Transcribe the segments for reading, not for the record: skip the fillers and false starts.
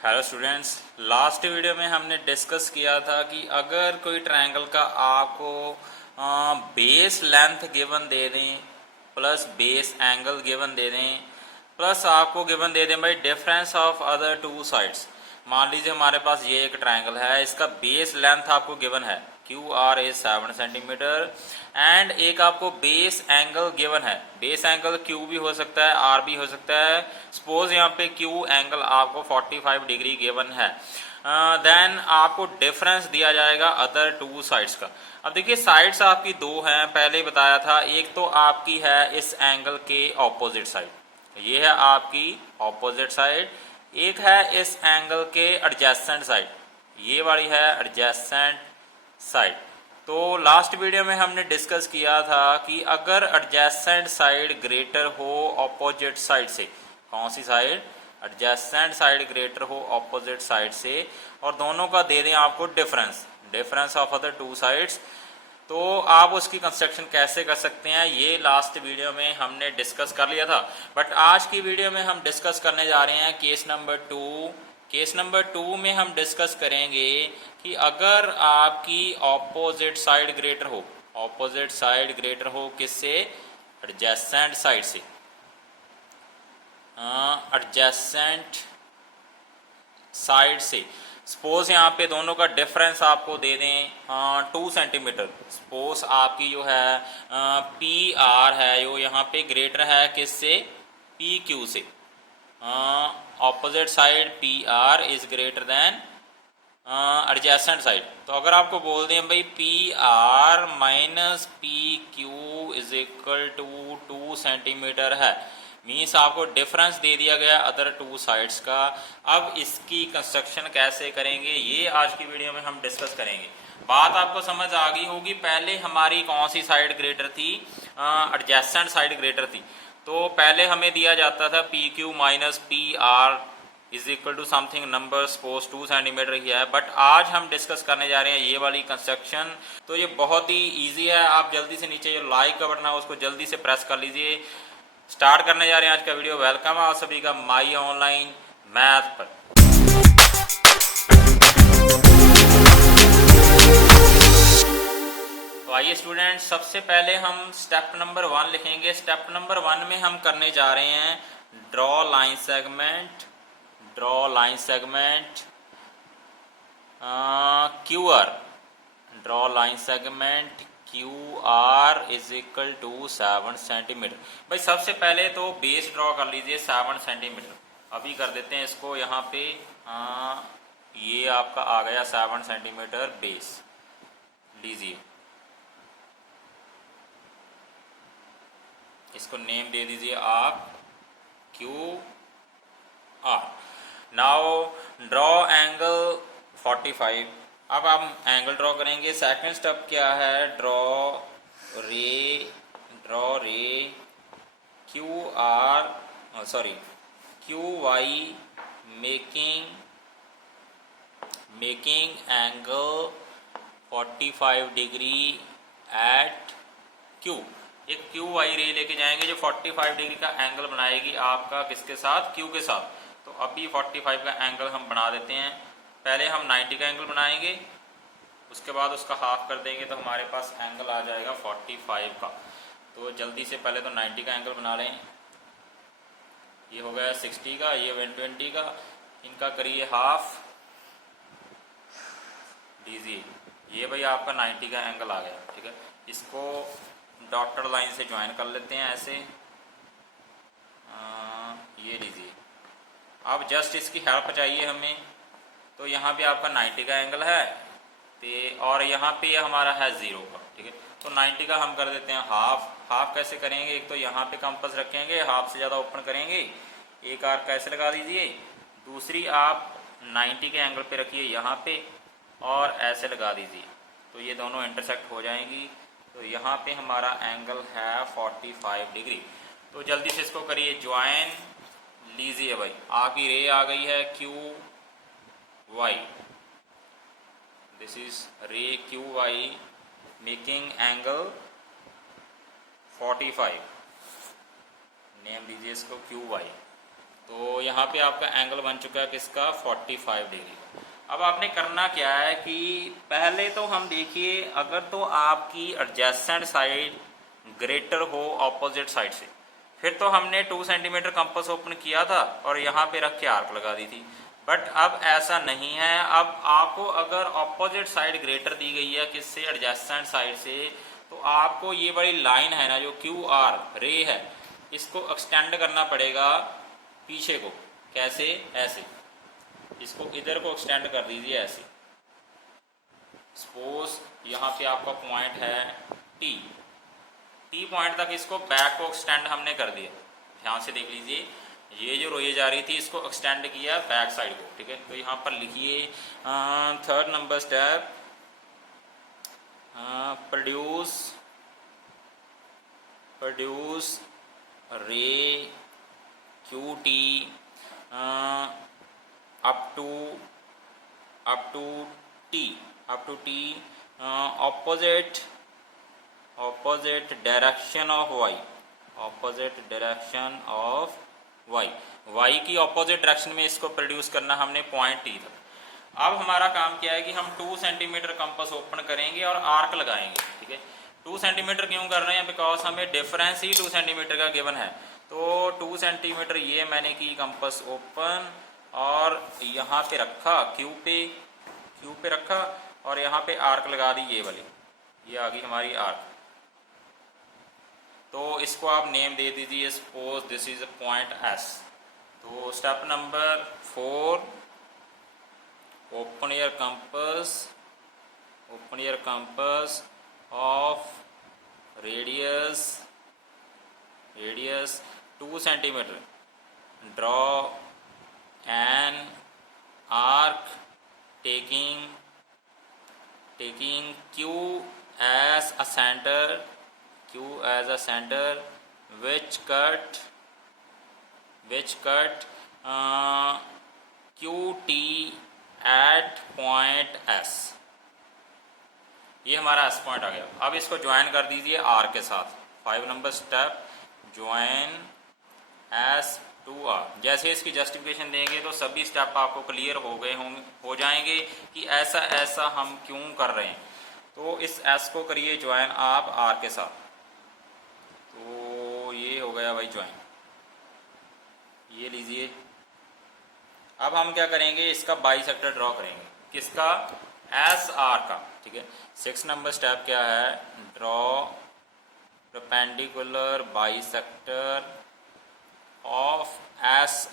Hello students, last video में हमने discuss किया था कि अगर कोई ट्रायंगल का आपको बेस लेंथ गिवन दे दें प्लस बेस एंगल गिवन दे दें प्लस आपको गिवन दे दें भाई difference of other two sides. मान लीजिए हमारे पास ये एक ट्रायंगल है, इसका बेस लेंथ आपको गिवन है Q R is 7 centimetre and एक आपको बेस एंगल गिवन है। बेस एंगल क्यू भी हो सकता है, आर भी हो सकता है। सपोज यहाँ पे क्यू एंगल आपको 45 डिग्री गिवन है, देन आपको डिफरेंस दिया जाएगा अदर टू साइड्स का। अब देखिए साइड्स आपकी दो हैं, पहले ही बताया था। एक तो आपकी है इस एंगल के ऑपोजिट साइड, ये है आपकी ऑपोजिट साइड। एक है इस एंगल के एडजेसेंट साइड, ये वाली है एडजेसेंट साइड। तो लास्ट वीडियो में हमने डिस्कस किया था कि अगर एडजेसेंट साइड ग्रेटर हो ऑपोजिट साइड से, कौन सी साइड? एडजेसेंट साइड ग्रेटर हो ऑपोजिट साइड से, और दोनों का दे दें आपको difference of other two sides, तो आप उसकी कंस्ट्रक्शन कैसे कर सकते हैं ये लास्ट वीडियो में हमने डिस्कस कर लिया था। बट आज की वीडियो में हम डिस्कस करने जा रहे हैं केस नंबर 2। केस नंबर 2 में हम डिस्कस करेंगे कि अगर आपकी ऑपोजिट साइड ग्रेटर हो, ऑपोजिट साइड ग्रेटर हो किससे? एडजेसेंट साइड से। एडजेसेंट साइड से सपोज यहाँ पे दोनों का डिफरेंस आपको दे दें 2 सेंटीमीटर। सपोज आपकी जो है पी आर है जो यहाँ पे ग्रेटर है किससे? पी क्यू से। Opposite side P R is greater than adjacent side. तो अगर आपको बोल दें भाई P R minus P Q is equal to 2 centimetre है, मीन्स आपको डिफरेंस दे दिया गया अदर टू साइड्स का। अब इसकी कंस्ट्रक्शन कैसे करेंगे ये आज की वीडियो में हम डिस्कस करेंगे। बात आपको समझ आ गई होगी। पहले हमारी कौन सी साइड ग्रेटर थी? एडजेसेंट साइड ग्रेटर थी। तो पहले हमें दिया जाता था P Q minus P R is equal to something number, suppose 2 centimetre ही है। बट आज हम डिस्कस करने जा रहे हैं ये वाली कंस्ट्रक्शन। तो ये बहुत ही ईजी है, आप जल्दी से नीचे जो लाइक का बटन है उसको जल्दी से प्रेस कर लीजिए। स्टार्ट करने जा रहे हैं आज का वीडियो। वेलकम है आप सभी का माई ऑनलाइन मैथ पर। तो आइए स्टूडेंट, सबसे पहले हम स्टेप नंबर 1 लिखेंगे। स्टेप नंबर 1 में हम करने जा रहे हैं draw line segment. Draw line segment Q R. Draw line segment Q R is equal to 7 centimetre. भाई सबसे पहले तो बेस ड्रॉ कर लीजिए 7 सेंटीमीटर। अभी कर देते हैं इसको यहाँ पे। ये आपका आ गया 7 सेंटीमीटर बेस लीजिए। इसको नेम दे दीजिए आप Q R. Now draw angle 45। अब हम एंगल ड्रॉ करेंगे। सेकंड स्टेप क्या है? Draw ray Q R sorry Q Y making angle 45 degree at Q. एक क्यू वाई रे लेके जाएंगे जो 45 डिग्री का एंगल बनाएगी आपका किसके साथ? क्यू के साथ। तो अभी 45 का एंगल हम बना देते हैं। पहले हम 90 का एंगल बनाएंगे, उसके बाद उसका हाफ कर देंगे तो हमारे पास एंगल आ जाएगा 45 का। तो जल्दी से पहले तो 90 का एंगल बना लें। ये हो गया 60 का, ये 120 का। इनका करिए हाफ लीजिए। ये भाई आपका 90 का एंगल आ गया, ठीक है। इसको डॉटेड लाइन से ज्वाइन कर लेते हैं ऐसे। ये लीजिए। अब जस्ट इसकी हेल्प चाहिए हमें। तो यहाँ पे आपका 90 का एंगल है और यहाँ पे हमारा है 0 का, ठीक है। तो 90 का हम कर देते हैं हाफ। हाफ कैसे करेंगे? एक तो यहाँ पे कंपास रखेंगे, हाफ से ज़्यादा ओपन करेंगे, एक आर्क कैसे लगा दीजिए। दूसरी आप 90 के एंगल पे रखिए यहाँ पे और ऐसे लगा दीजिए, तो ये दोनों इंटरसेक्ट हो जाएंगी। तो यहाँ पे हमारा एंगल है 45 डिग्री। तो जल्दी से इसको करिए ज्वाइन लीजिए। भाई आपकी रे आ गई है Q Y. This is ray Q Y making angle 45। Name दीजिए इसको क्यू वाई। तो यहाँ पे आपका एंगल बन चुका है किसका, 45 डिग्री। अब आपने करना क्या है कि पहले तो हम देखिए, अगर तो आपकी एडजेसेंट साइड ग्रेटर हो ऑपोजिट साइड से, फिर तो हमने 2 सेंटीमीटर कंपास ओपन किया था और यहाँ पे रख के आर्क लगा दी थी। बट अब ऐसा नहीं है। अब आपको अगर ऑपोजिट साइड ग्रेटर दी गई है किससे, एडजेसेंट साइड से, तो आपको ये बड़ी लाइन है ना जो क्यू आर रे है, इसको एक्सटेंड करना पड़ेगा पीछे को। कैसे, ऐसे इसको इधर को एक्सटेंड कर दीजिए ऐसे। सपोज यहाँ पे आपका पॉइंट है टी पॉइंट तक, इसको बैक को एक्सटेंड हमने कर दिया। ध्यान से देख लीजिए, ये जो रोए जा रही थी इसको एक्सटेंड किया बैक साइड को, ठीक है। तो यहाँ पर लिखिए 3rd नंबर स्टेप, प्रोड्यूस रे Q T up to t opposite direction of y, y की ऑपोजिट डायरेक्शन में इसको प्रोड्यूस करना हमने पॉइंट टी तक। अब हमारा काम क्या है कि हम 2 सेंटीमीटर कंपास ओपन करेंगे और आर्क लगाएंगे, ठीक है। 2 सेंटीमीटर क्यों कर रहे हैं, बिकॉज हमें डिफरेंस ही 2 सेंटीमीटर का गिवन है। तो 2 सेंटीमीटर ये मैंने की कंपास ओपन और यहाँ पे रखा क्यू पे रखा और यहाँ पे आर्क लगा दी, ये वाली, ये आ गई हमारी आर्क। तो इसको आप नेम दे दीजिए, suppose this is a point S. तो step number 4, open your compass of radius 2 centimetre, draw an arc taking q as a center which cut qt at point s। ये हमारा एस पॉइंट आ गया। अब इसको join कर दीजिए are के साथ। 5 number step, join S to R. जैसे इसकी जस्टिफिकेशन देंगे तो सभी स्टेप आपको क्लियर हो जाएंगे कि ऐसा हम क्यों कर रहे हैं। तो इस एस को करिए ज्वाइन आप आर के साथ। तो ये हो गया भाई ज्वाइन, ये लीजिए। अब हम क्या करेंगे, इसका बाइसेक्टर ड्रॉ करेंगे, किसका, एस आर का, ठीक है। 6 नंबर स्टेप क्या है, draw perpendicular bisector of S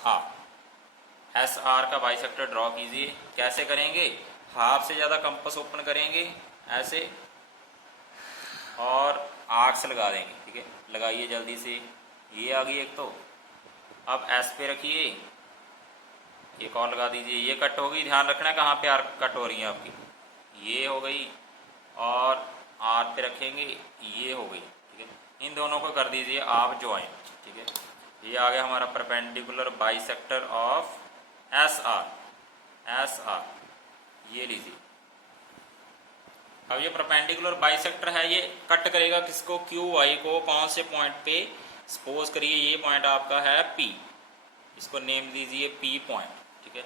are का बाइसेक्टर ड्रॉ कीजिए। कैसे करेंगे, हाफ से ज़्यादा कंपास ओपन करेंगे ऐसे और आर्क्स लगा देंगे, ठीक है। लगाइए जल्दी से, ये आ गई एक। तो अब एस पे रखिए, एक और लगा दीजिए, ये कट होगी। ध्यान रखना कहाँ पे आर्क कट हो रही है आपकी, ये हो गई। और आर पे रखेंगे, ये हो गई, ठीक है। इन दोनों को कर दीजिए आप ज्वाइन, ठीक है। ये आ गया हमारा perpendicular bisector of S are, ये लीजिए। अब ये परपेंडिकुलर बाइसेक्टर है, ये कट करेगा किसको, क्यू वाई को। कौन से पॉइंट पे, सपोज करिए ये पॉइंट आपका है पी, इसको नेम दीजिए पी पॉइंट, ठीक है।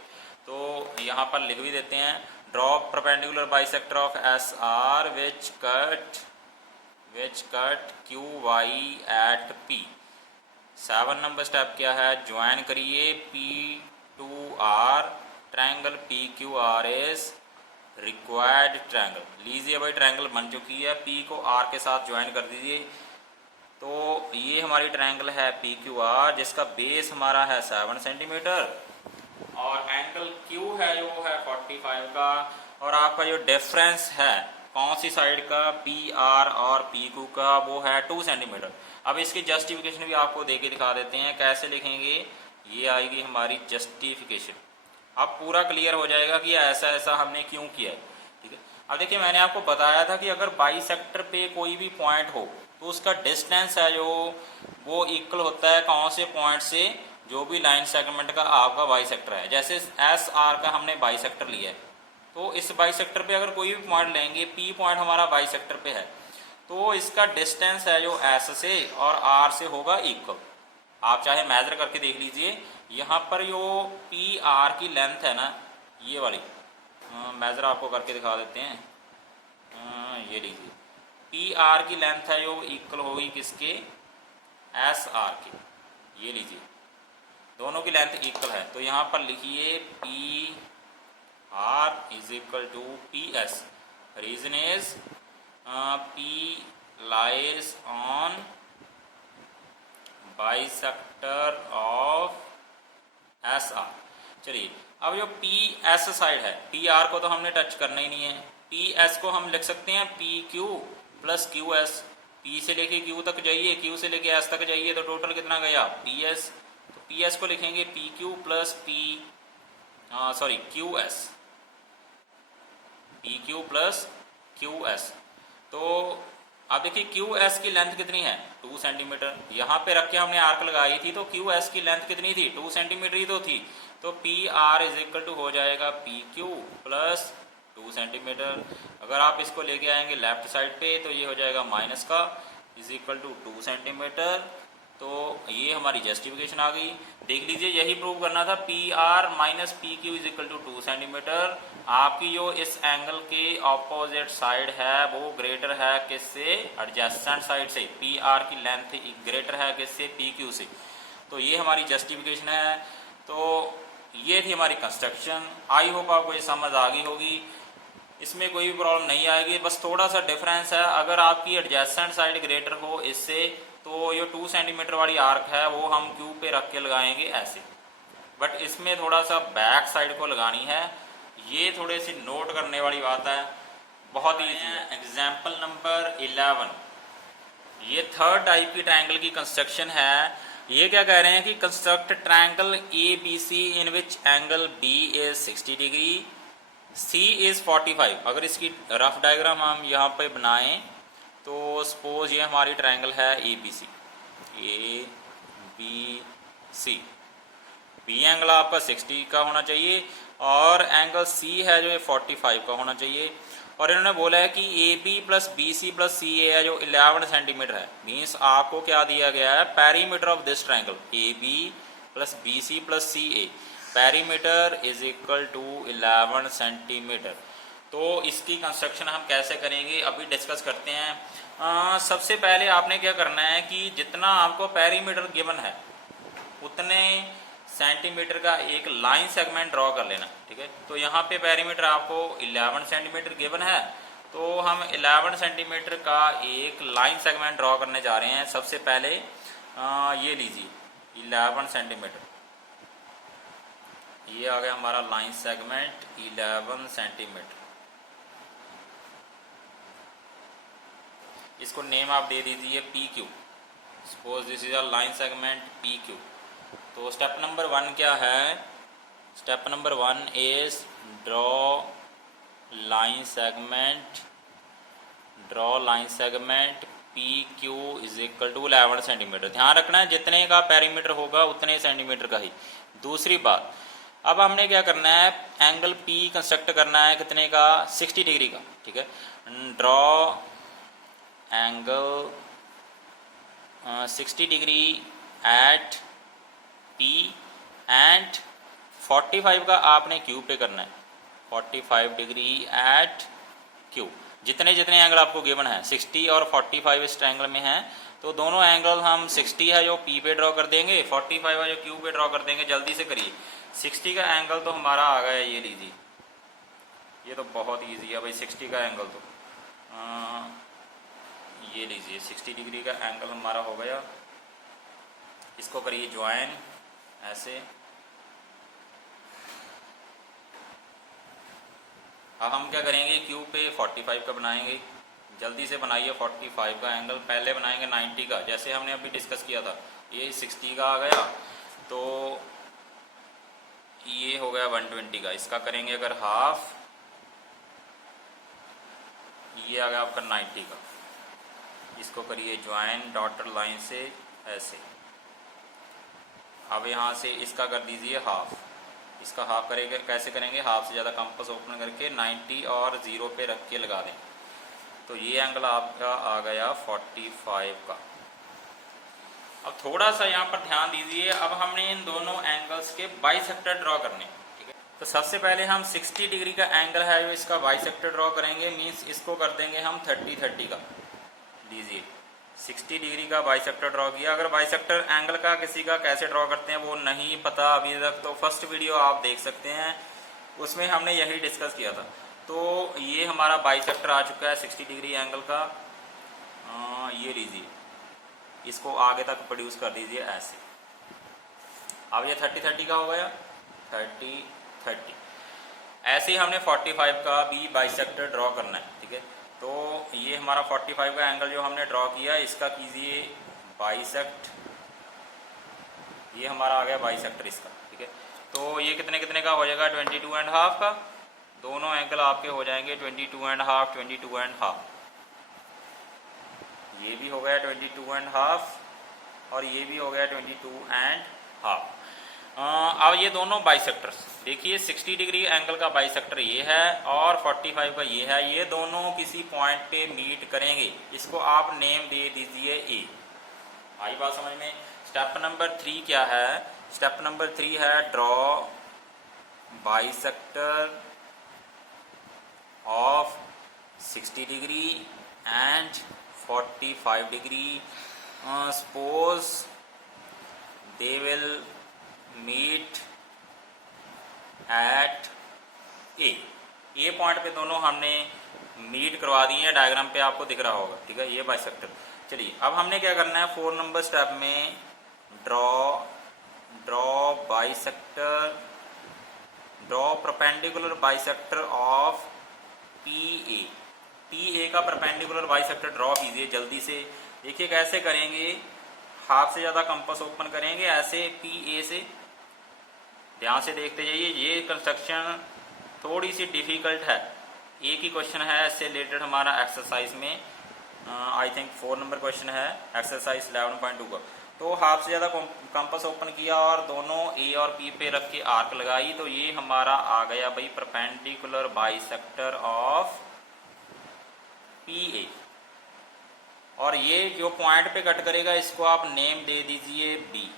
तो यहाँ पर लिख भी देते हैं, draw perpendicular bisector of S R which cut Q Y at P. 7 number step क्या है, ज्वाइन करिए P to R, triangle P Q R is required triangle. लीजिए भाई ट्रायंगल बन चुकी है, पी को आर के साथ ज्वाइन कर दीजिए। तो ये हमारी ट्रायंगल है पी क्यू आर, जिसका बेस हमारा है 7 सेंटीमीटर और एंगल क्यू है जो है 45 का, और आपका जो डिफरेंस है कौन सी साइड का, पी आर और पी क्यू का, वो है 2 सेंटीमीटर। अब इसकी जस्टिफिकेशन भी आपको देके दिखा देते हैं, कैसे लिखेंगे। ये आएगी हमारी जस्टिफिकेशन। अब पूरा क्लियर हो जाएगा कि ऐसा हमने क्यों किया है, ठीक है। अब देखिए मैंने आपको बताया था कि अगर बाइसेक्टर पे कोई भी पॉइंट हो तो उसका डिस्टेंस है जो वो इक्वल होता है कौन से पॉइंट से, जो भी लाइन सेगमेंट का आपका बाइसेक्टर है। जैसे एस आर का हमने बाइसेक्टर लिया है, तो इस बाइसेक्टर पे अगर कोई भी पॉइंट लेंगे, पी पॉइंट हमारा बाइसेक्टर पे है, तो इसका डिस्टेंस है जो एस से और आर से होगा इक्वल। आप चाहे मेजर करके देख लीजिए, यहाँ पर जो पी आर की लेंथ है ना, ये वाली मेज़र आपको करके दिखा देते हैं। ये लीजिए, पी आर की लेंथ है जो इक्वल होगी किसके, एस आर के। ये लीजिए, दोनों की लेंथ इक्वल है, तो यहाँ पर लिखिए P R is equal to P S. Reason is P lies on bisector of S R. चलिए, अब जो पी एस साइड है, पी आर को तो हमने टच करना ही नहीं है, पी एस को हम लिख सकते हैं P Q plus Q S. P से लेके क्यू तक जाइए, क्यू से लेके एस तक जाइए, तो टोटल कितना गया, पी एस। तो पी एस को लिखेंगे P Q plus Q S, P Q plus Q S. तो अब देखिए क्यू एस की लेंथ कितनी है, 2 सेंटीमीटर। यहाँ पे रख के हमने आर्क लगाई थी, तो क्यू एस की लेंथ कितनी थी, 2 सेंटीमीटर ही तो थी। तो P R is equal to हो जाएगा पी क्यू प्लस 2 सेंटीमीटर। अगर आप इसको लेके आएंगे लेफ्ट साइड पे, तो ये हो जाएगा माइनस का इज इक्वल टू 2 सेंटीमीटर। तो ये हमारी जस्टिफिकेशन आ गई। देख लीजिए, यही प्रूव करना था, P R minus P Q is equal to 2 centimetre. आपकी जो इस एंगल के ऑपोजिट साइड है वो ग्रेटर है किससे, एडजेसेंट साइड से। पी आर की लेंथ ग्रेटर है किससे, पी क्यू से। तो ये हमारी जस्टिफिकेशन है। तो ये थी हमारी कंस्ट्रक्शन। आई होप आपको ये समझ आ गई होगी, इसमें कोई भी प्रॉब्लम नहीं आएगी। बस थोड़ा सा डिफरेंस है, अगर आपकी एडजेसेंट साइड ग्रेटर हो इससे, तो ये 2 सेंटीमीटर वाली आर्क है वो हम क्यू पे रख के लगाएंगे ऐसे, बट इसमें थोड़ा सा बैक साइड को लगानी है। ये थोड़े सी नोट करने वाली बात है, बहुत ही। एग्जाम्पल नंबर 11, ये थर्ड टाइप की ट्रायंगल की कंस्ट्रक्शन है। ये क्या कह रहे हैं कि construct triangle A B C in which angle B is 60 degree, C is 45। अगर इसकी रफ डायग्राम हम यहाँ पे बनाएं, तो सपोज ये हमारी ट्रायंगल है A B C, A B C. B angle आपका 60 का होना चाहिए और एंगल सी है जो ये 45 का होना चाहिए। और इन्होंने बोला है कि A B plus B C plus C A है जो 11 सेंटीमीटर है। मीन्स आपको क्या दिया गया है, perimeter of this triangle A B plus B C plus C A, perimeter is equal to 11 centimetre. तो इसकी कंस्ट्रक्शन हम कैसे करेंगे अभी डिस्कस करते हैं। सबसे पहले आपने क्या करना है कि जितना आपको पेरीमीटर गिवन है उतने सेंटीमीटर का एक लाइन सेगमेंट ड्रॉ कर लेना, ठीक है। तो यहाँ पे पेरीमीटर आपको 11 सेंटीमीटर गिवन है, तो हम 11 सेंटीमीटर का एक लाइन सेगमेंट ड्रॉ करने जा रहे हैं। सबसे पहले ये लीजिए 11 सेंटीमीटर, ये आ गया हमारा लाइन सेगमेंट 11 सेंटीमीटर। इसको नेम आप दे दीजिए P Q. Suppose this is a line segment P Q. तो स्टेप नंबर 1 क्या है, step number 1 is draw line segment P Q is equal to 11 centimetre. ध्यान रखना है जितने का पेरीमीटर होगा उतने सेंटीमीटर का ही। दूसरी बात, अब हमने क्या करना है, एंगल पी कंस्ट्रक्ट करना है कितने का, 60 डिग्री का, ठीक है। Draw angle 60 degree at P and 45 का आपने क्यू पे करना है, 45 डिग्री एट क्यू। जितने जितने एंगल आपको गिवन है 60 और 45 इस ट्रायंगल में है, तो दोनों एंगल हम 60 है जो पी पे ड्रॉ कर देंगे, 45 है जो क्यू पे ड्रॉ कर देंगे। जल्दी से करिए। 60 का एंगल तो हमारा आ गया, ये लीजिए, ये तो बहुत ईजी है भाई। 60 का एंगल तो ये लीजिए 60 डिग्री का एंगल हमारा हो गया। इसको करिए ज्वाइन ऐसे। अब हम क्या करेंगे, क्यू पे 45 का बनाएंगे। जल्दी से बनाइए 45 का एंगल। पहले बनाएंगे 90 का, जैसे हमने अभी डिस्कस किया था। ये 60 का आ गया, तो ये हो गया 120 का। इसका करेंगे अगर हाफ, ये आ गया आपका 90 का। इसको करिए ज्वाइन डॉटेड लाइन से ऐसे। अब यहाँ से इसका कर दीजिए हाफ। इसका हाफ करेंगे, कैसे करेंगे, हाफ से ज़्यादा कंपास ओपन करके 90 और 0 पे रख के लगा दें। तो ये एंगल आपका आ गया 45 का। अब थोड़ा सा यहाँ पर ध्यान दीजिए, अब हमने इन दोनों एंगल्स के बाइसेक्टर ड्रॉ करने, ठीक है। तो सबसे पहले हम 60 डिग्री का एंगल है जो इसका बाइसेक्टर ड्रॉ करेंगे, मीन्स इसको कर देंगे हम 30-30 का। लीजिए 60 डिग्री का बाइसेक्टर ड्रॉ किया। अगर बाइसेक्टर एंगल का किसी का कैसे ड्रॉ करते हैं वो नहीं पता अभी तक, तो फर्स्ट वीडियो आप देख सकते हैं, उसमें हमने यही डिस्कस किया था। तो ये हमारा बाइसेक्टर आ चुका है 60 डिग्री एंगल का। ये लीजिए, इसको आगे तक प्रोड्यूस कर दीजिए ऐसे। अब ये 30-30 का हो गया, 30-30। ऐसे ही हमने 45 का भी बाइसेक्टर ड्रॉ करना है, ठीक है। तो ये हमारा 45 का एंगल जो हमने ड्रॉ किया, इसका कीजिए बाइसेक्ट। ये हमारा आ गया बाइसेक्टर इसका, ठीक है। तो ये कितने कितने का हो जाएगा, 22.5 का। दोनों एंगल आपके हो जाएंगे 22.5, 22.5। ये भी हो गया 22.5 और ये भी हो गया 22.5। अब ये दोनों बाइसेक्टर्स देखिए, 60 डिग्री एंगल का बाइसेक्टर ये है और 45 का ये है। ये दोनों किसी पॉइंट पे मीट करेंगे, इसको आप नेम दे दीजिए ए। आई बात समझ में। स्टेप नंबर 3 क्या है, स्टेप नंबर 3 है draw bisector of 60 degree and 45 degree. Suppose they will meet at a point पे दोनों हमने मीट करवा दिए हैं, डायग्राम पे आपको दिख रहा होगा, ठीक है। ये बाइसेक्टर। चलिए अब हमने क्या करना है, 4 नंबर स्टेप में draw bisector, draw perpendicular bisector of P ए का परपेंडिकुलर बाइसेक्टर ड्रॉ कीजिए जल्दी से। देखिए कैसे करेंगे, हाफ से ज़्यादा कंपास ओपन करेंगे ऐसे पी ए से। ध्यान से देखते जाइए, ये कंस्ट्रक्शन थोड़ी सी डिफिकल्ट है, एक ही क्वेश्चन है इससे रिलेटेड हमारा एक्सरसाइज में, आई थिंक 4 नंबर क्वेश्चन है एक्सरसाइज 11.2 का। तो हाफ से ज़्यादा कंपास ओपन किया और दोनों ए और पी पे रख के आर्क लगाई, तो ये हमारा आ गया भाई परपेंडिकुलर बाइसेक्टर ऑफ पी ए। और ये जो पॉइंट पे कट करेगा इसको आप नेम दे दीजिए बी।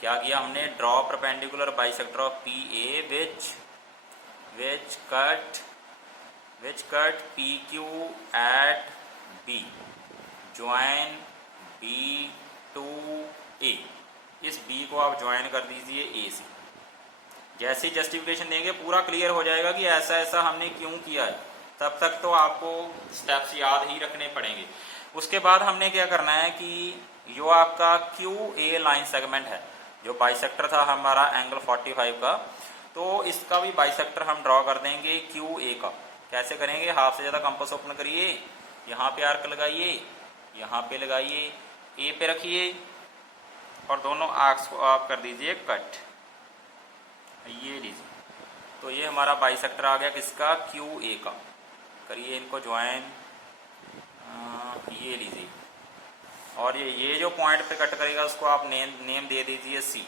क्या किया हमने, draw perpendicular bisector of P A which cut P Q at B, join B to A. इस बी को आप ज्वाइन कर दीजिए ए से। जैसे ही जस्टिफिकेशन देंगे पूरा क्लियर हो जाएगा कि ऐसा ऐसा हमने क्यों किया है। तब तक तो आपको स्टेप्स याद ही रखने पड़ेंगे। उसके बाद हमने क्या करना है कि जो आपका क्यू ए लाइन सेगमेंट है, जो बाइसेक्टर था हमारा एंगल 45 का, तो इसका भी बाइसेक्टर हम ड्रॉ कर देंगे क्यू ए का। कैसे करेंगे, हाफ से ज़्यादा कंपास ओपन करिए, यहाँ पे आर्क लगाइए, यहाँ पे लगाइए, ए पे रखिए और दोनों आर्क्स को आप कर दीजिए कट। ये लीजिए, तो ये हमारा बाइसेक्टर आ गया किसका, क्यू ए का। करिए इनको ज्वाइन, ये लीजिए। और ये जो पॉइंट पे कट करेगा उसको आप नेम दे दीजिए सी।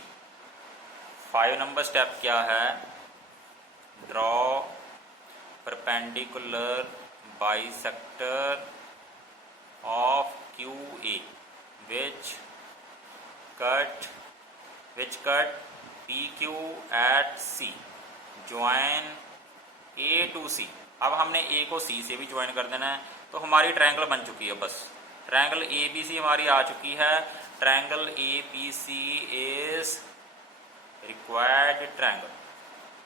5 नंबर स्टेप क्या है, draw perpendicular bisector of Q A which cut P Q at C, join A to C. अब हमने ए को सी से भी ज्वाइन कर देना है, तो हमारी ट्रायंगल बन चुकी है। बस ट्रायंगल ए बी सी हमारी आ चुकी है। Triangle A B C is required triangle.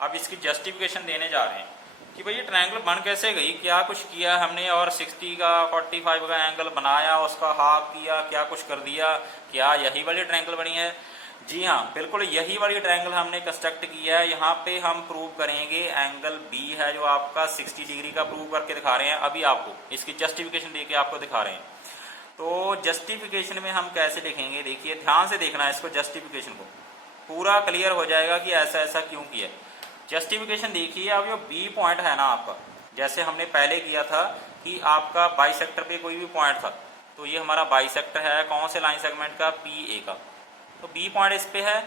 अब इसकी जस्टिफिकेशन देने जा रहे हैं कि भाई ये ट्रायंगल बन कैसे गई, क्या कुछ किया हमने और 60 का 45 का एंगल बनाया, उसका हाफ किया, क्या कुछ कर दिया, क्या यही वाली ट्रायंगल बनी है। जी हाँ, बिल्कुल यही वाली ट्रायंगल हमने कंस्ट्रक्ट किया है। यहाँ पे हम प्रूव करेंगे एंगल बी है जो आपका 60 डिग्री का प्रूव करके दिखा रहे हैं। अभी आपको इसकी जस्टिफिकेशन देके आपको दिखा रहे हैं। तो जस्टिफिकेशन में हम कैसे लिखेंगे, देखिए ध्यान से देखना है इसको, जस्टिफिकेशन को पूरा क्लियर हो जाएगा कि ऐसा ऐसा क्यों किया। जस्टिफिकेशन देखिए, अब जो बी पॉइंट है ना आपका, जैसे हमने पहले किया था कि आपका बाइसेक्टर पे कोई भी पॉइंट था, तो ये हमारा बाइसेक्टर है कौन से लाइन सेगमेंट का, पी ए का। तो बी पॉइंट इस पे है,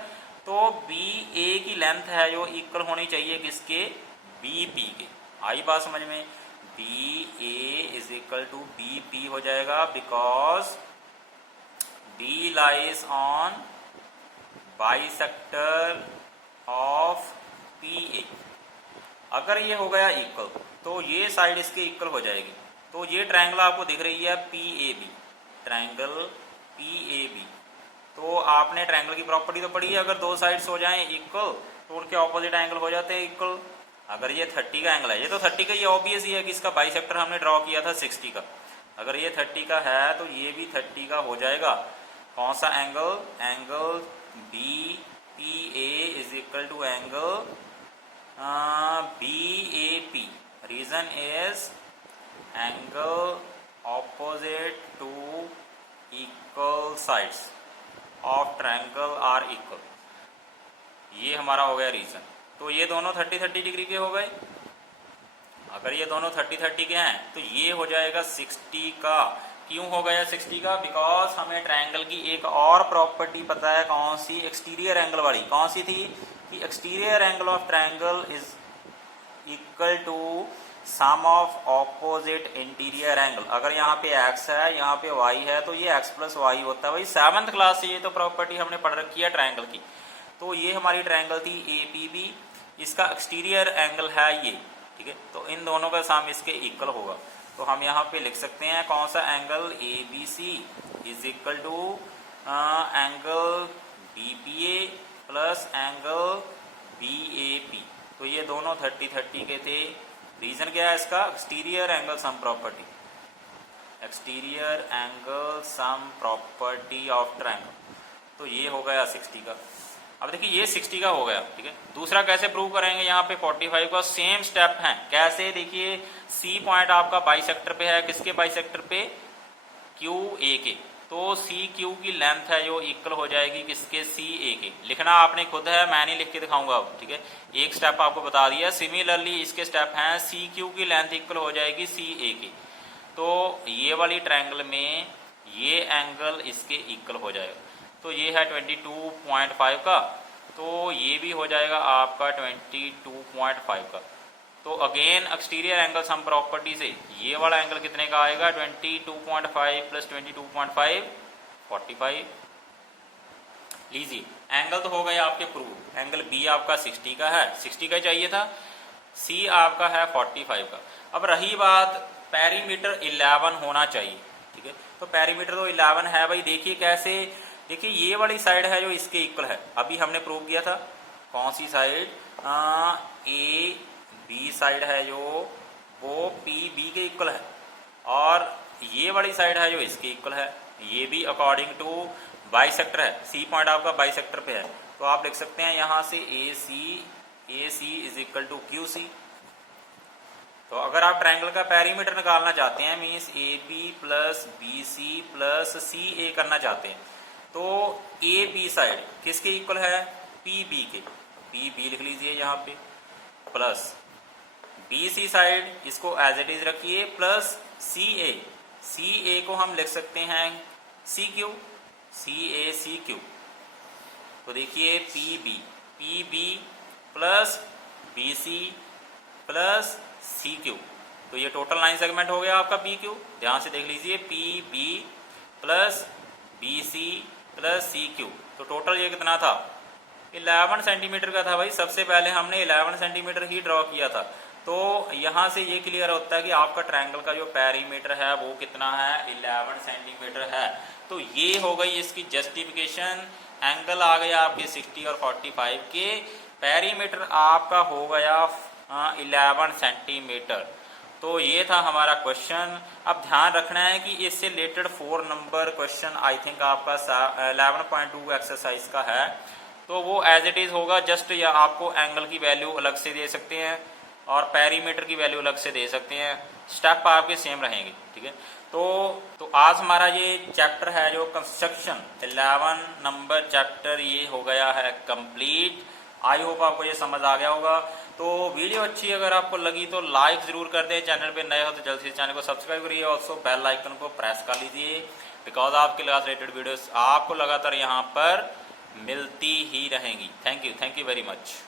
तो बी ए की लेंथ है जो इक्वल होनी चाहिए किसके, बी पी के। आई बात समझ में, B A is equal to B P हो जाएगा, because D lies on bisector of PA। अगर ये हो गया इक्वल तो ये साइड इसके इक्वल हो जाएगी। तो ये ट्रायंगल आपको दिख रही है PAB, ट्रायंगल PAB। तो आपने ट्रायंगल की प्रॉपर्टी तो पढ़ी है, अगर दो साइड्स हो जाएं इक्वल तो उनके ऑपोजिट एंगल हो जाते हैं इक्वल। अगर ये 30 का एंगल है, ये तो 30 का, ये ऑब्वियस ही है कि इसका बाइसेक्टर हमने ड्रॉ किया था 60 का। अगर ये 30 का है तो ये भी 30 का हो जाएगा। कौन सा angle? Angle BPA is equal to angle BAP। Reason is angle opposite to equal sides of triangle are equal. ये हमारा हो गया रीजन। तो ये दोनों 30-30 डिग्री के हो गए। अगर ये दोनों 30-30 के हैं तो ये हो जाएगा 60 का। क्यों हो गया 60 का? बिकॉज हमें ट्रायंगल की एक और प्रॉपर्टी पता है। कौन सी? एक्सटीरियर एंगल वाली। कौन सी थी? कि exterior angle of triangle is equal to sum of opposite interior angle. अगर यहाँ पे x है, यहाँ पे y है, तो ये x प्लस वाई होता है। भाई 7th क्लास से ये तो प्रॉपर्टी हमने पढ़ रखी है ट्रायंगल की। तो ये हमारी ट्रायंगल थी APB, इसका एक्सटीरियर एंगल है ये, ठीक है। तो इन दोनों का सम इसके इक्वल होगा। तो हम यहाँ पे लिख सकते हैं कौन सा? Angle ABC is equal to angle BPA plus angle BAP। तो ये दोनों 30-30 के थे। रीजन क्या है इसका? Exterior angle sum property, exterior angle sum property of triangle. तो ये हो गया 60 का। अब देखिए ये 60 का हो गया, ठीक है। दूसरा कैसे प्रूव करेंगे? यहाँ पे 45 का सेम स्टेप है। कैसे? देखिए C पॉइंट आपका बाइसेक्टर पे है। किसके बाइसेक्टर पे? QA के। तो CQ की लेंथ है जो इक्वल हो जाएगी किसके? CA के। लिखना आपने खुद है, मैं नहीं लिख के दिखाऊंगा अब, ठीक है। एक स्टेप आपको बता दिया। सिमिलरली इसके स्टेप हैं, CQ की लेंथ इक्वल हो जाएगी CA के। तो ये वाली ट्रायंगल में ये एंगल इसके इक्वल हो जाएगा। तो ये है 22.5 का, तो ये भी हो जाएगा आपका 22.5 का। तो again exterior angle sum property से ये वाला एंगल कितने का आएगा? 22.5 प्लस 22.5 45। लीजिए एंगल तो हो गए आपके प्रूव। एंगल B आपका 60 का है, 60 का चाहिए था। C आपका है 45 का। अब रही बात पेरीमीटर 11 होना चाहिए, ठीक है। तो पेरीमीटर तो 11 है भाई। देखिए कैसे? देखिए ये वाली साइड है जो इसके इक्वल है, अभी हमने प्रूव किया था। कौन सी साइड? AB साइड है जो वो PB के इक्वल है, और ये वाली साइड है जो इसके इक्वल है। ये भी अकॉर्डिंग टू बाइसेक्टर है। C पॉइंट आपका बाइसेक्टर पे है। तो आप लिख सकते हैं यहाँ से AC is equal to QC। तो अगर आप ट्रायंगल का पेरीमीटर निकालना चाहते हैं, means AB plus BC plus CA करना चाहते हैं, तो AB साइड किसके इक्वल है? PB के। PB लिख लीजिए यहाँ पे, प्लस BC साइड इसको एज इट इज रखिए, प्लस CA को हम लिख सकते हैं CQ। तो देखिए PB plus BC plus CQ, तो ये टोटल लाइन सेगमेंट हो गया आपका PQ। ध्यान से देख लीजिए, PB plus BC plus CQ। तो टोटल ये कितना था? 11 सेंटीमीटर का था भाई। सबसे पहले हमने 11 सेंटीमीटर ही ड्रॉ किया था। तो यहाँ से ये क्लियर होता है कि आपका ट्रायंगल का जो पेरीमीटर है वो कितना है? 11 सेंटीमीटर है। तो ये हो गई इसकी जस्टिफिकेशन। एंगल आ गया आपके 60 और 45 के, पेरीमीटर आपका हो गया 11 सेंटीमीटर। तो ये था हमारा क्वेश्चन। अब ध्यान रखना है कि इससे related 4 number question I think आपका 11.2 एक्सरसाइज का है। तो वो एज इट इज होगा, जस्ट या आपको एंगल की वैल्यू अलग से दे सकते हैं और पेरीमीटर की वैल्यू अलग से दे सकते हैं। स्टेप आपके सेम रहेंगे, ठीक है। तो आज हमारा ये चैप्टर है जो कंस्ट्रक्शन 11 नंबर चैप्टर, ये हो गया है कंप्लीट। आई होप आपको ये समझ आ गया होगा। तो वीडियो अच्छी अगर आपको लगी तो लाइक जरूर कर दें। चैनल पे नए हो तो जल्दी से चैनल को सब्सक्राइब करिए, ऑल्सो बेल आइकन को प्रेस कर लीजिए, बिकॉज आपके क्लास रिलेटेड वीडियोस आपको लगातार यहाँ पर मिलती ही रहेंगी। Thank you very much.